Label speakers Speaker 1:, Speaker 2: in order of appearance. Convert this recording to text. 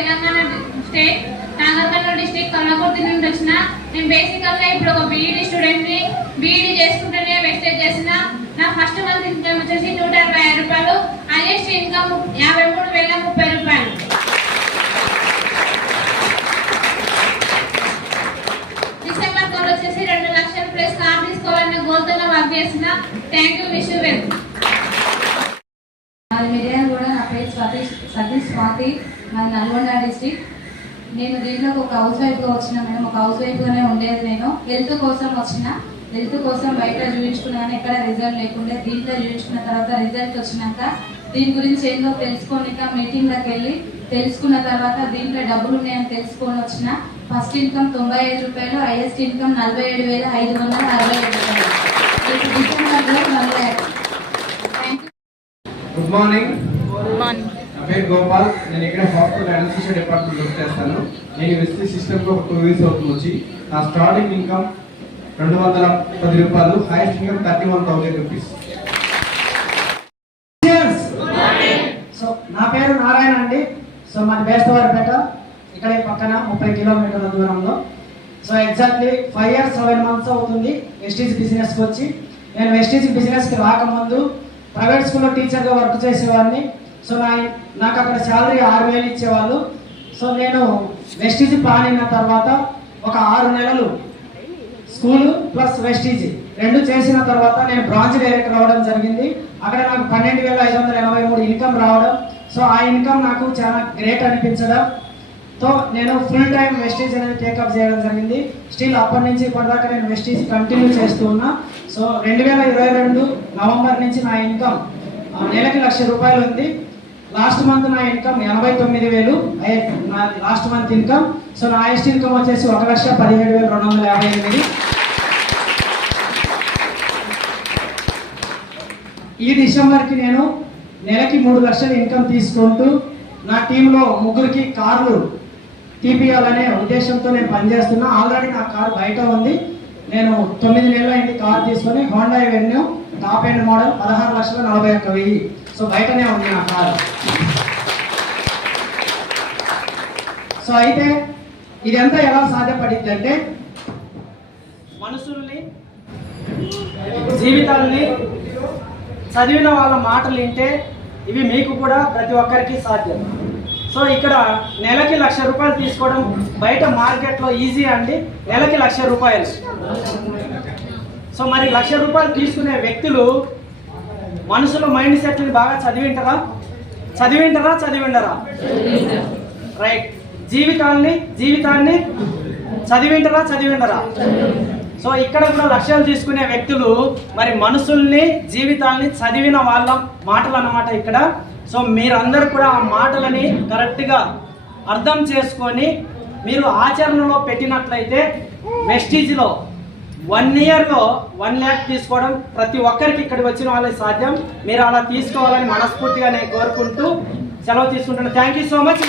Speaker 1: Telangana state Nagarkurnool district Kamalakurthi నుండి వచ్చిన నేను బేసికల్గా ఇప్పుడు ఒక బీఈడి స్టూడెంట్ని బీఈడి చేసుకుంటేనే వెస్టేజ్ చేసిన. నా ఫస్ట్ మంత్ ఇన్కమ్ వచ్చేసి నూట అరవై ఐదు రూపాయలు హైయెస్ట్ ఇన్కమ్ యాభై మూడు వేల ముప్పై రూపాయలు. డిసెంబర్ గోల్ వచ్చేసి రెండు లక్షల ప్లస్ కార్ తీసుకోవాలన్న గోల్తో వర్క్ చేసిన. Thank you wish you well
Speaker 2: media కూడా నా పేరు స్వాతి సతీష్ స్వాతి. నాది నల్గొండ డిస్టిక్ నేను దీంట్లోకి ఒక హౌస్ వైఫ్గా వచ్చిన మేడం. ఒక హౌస్ వైఫ్గానే ఉండేది నేను. హెల్త్ కోసం వచ్చిన. హెల్త్ కోసం బయట చూపించుకున్నాను ఎక్కడ రిజల్ట్ లేకుండా. దీంట్లో చూపించుకున్న తర్వాత రిజల్ట్ వచ్చినాక దీని గురించి ఏందో తెలుసుకోనిక మీటింగ్లకు వెళ్ళి తెలుసుకున్న తర్వాత దీంట్లో డబ్బులు ఉన్నాయని తెలుసుకొని వచ్చిన. ఫస్ట్ ఇన్కమ్ తొంభై ఐదు రూపాయలు హైయెస్ట్ ఇన్కమ్ నలభై ఏడు వేల ఐదు వందల అరవై ఏడు రూపాయలు. డిసెంబర్లో నలభై థ్యాంక్ యూ
Speaker 3: గుడ్ మార్నింగ్ పేరు గోపాల్. నేను ఇక్కడ హాస్పిటల్ అడ్మినిస్ట్రేషన్ డిపార్ట్మెంట్ వర్క్ చేస్తాను. నేను విస్తీ సిస్టమ్లో ఒక టూ ఇయర్స్ అవుతుంది వచ్చి. నా స్టార్టింగ్ ఇన్కమ్ రెండు వందల పది రూపాయలు highest income thirty one thousand rupees
Speaker 4: so నా పేరు నారాయణ అండి. సో మాది బేస్తవారిపేట. ఇక్కడ పక్కన ముప్పై కిలోమీటర్ల దూరంలో. So exactly five years seven months అవుతుంది వెస్టీజ్ బిజినెస్కి వచ్చి. నేను వెస్టీజ్ బిజినెస్కి రాకముందు ప్రైవేట్ స్కూల్లో టీచర్గా వర్క్ చేసేవాడిని. సో నా నాకు అక్కడ శాలరీ ఆరు వేలు ఇచ్చేవాళ్ళు. సో నేను వెస్టీజ్ ప్లాన్ అయిన తర్వాత ఒక ఆరు నెలలు స్కూల్ ప్లస్ వెస్టీజ్ రెండు చేసిన తర్వాత నేను బ్రాంచ్ డైరెక్టర్ అవ్వడం జరిగింది. అక్కడ నాకు పన్నెండు వేల ఐదు వందల ఎనభై మూడు ఇన్కమ్ రావడం. సో ఆ ఇన్కమ్ నాకు చాలా గ్రేట్ అనిపించడం. తో నేను ఫుల్ టైం వెస్టీజ్ అనేది టేకప్ చేయడం జరిగింది. స్టిల్ అప్పటి నుంచి ఇప్పటిదాకా నేను వెస్టీజ్ కంటిన్యూ చేస్తూ ఉన్నా. సో రెండు వేల ఇరవై రెండు నవంబర్ నుంచి నా ఇన్కమ్ నెలకి లక్ష రూపాయలు ఉంది. లాస్ట్ మంత్ నా ఇన్కమ్ ఎనభై తొమ్మిది వేలు. నా లాస్ట్ మంత్ ఇన్కమ్. సో నా హైయెస్ట్ ఇన్కమ్ వచ్చేసి ఒక లక్ష పదిహేడు వేల రెండు వందల యాభై ఎనిమిది. ఈ డిసెంబర్కి నేను నెలకి మూడు లక్షల ఇన్కమ్ తీసుకుంటూ నా టీంలో ముగ్గురికి కార్లు తీపియాలనే ఉద్దేశంతో నేను పనిచేస్తున్నా. ఆల్రెడీ నా కారు బయట ఉంది. నేను తొమ్మిది నెలలు అయింది కార్ తీసుకొని Honda Venue top end model పదహారు లక్షల నలభై ఒక్క వెయ్యి. సో బయటనే ఉంది నా కారు. సో అయితే ఇదంతా ఎలా సాధ్యపడింది అంటే మనుషుల్ని జీవితాల్ని చదివిన వాళ్ళ మాటలు వింటే ఇవి మీకు కూడా ప్రతి ఒక్కరికి సాధ్యం. సో ఇక్కడ నెలకి లక్ష రూపాయలు తీసుకోవడం బయట మార్కెట్లో ఈజీ అండి. నెలకి లక్ష రూపాయలు. సో మరి లక్ష రూపాయలు తీసుకునే వ్యక్తులు మనుషులు మైండ్ సెట్ని బాగా చదివింటారా? చదివింటారా? చదివిండరా? రైట్. జీవితాన్ని జీవితాన్ని చదివింటారా? చదివిండరా? సో ఇక్కడ కూడా లక్ష్యాలు తీసుకునే వ్యక్తులు మరి మనుషుల్ని జీవితాల్ని చదివిన వాళ్ళ మాటలు అన్నమాట ఇక్కడ. సో మీరందరూ కూడా ఆ మాటలని కరెక్ట్గా అర్థం చేసుకొని మీరు ఆచరణలో పెట్టినట్లయితే వెస్టీజ్లో వన్ ఇయర్లో వన్ ల్యాక్ తీసుకోవడం ప్రతి ఒక్కరికి ఇక్కడికి వచ్చిన వాళ్ళకి సాధ్యం. మీరు అలా తీసుకోవాలని మనస్ఫూర్తిగా నేను కోరుకుంటూ సెలవు తీసుకుంటున్నాను. Thank you so much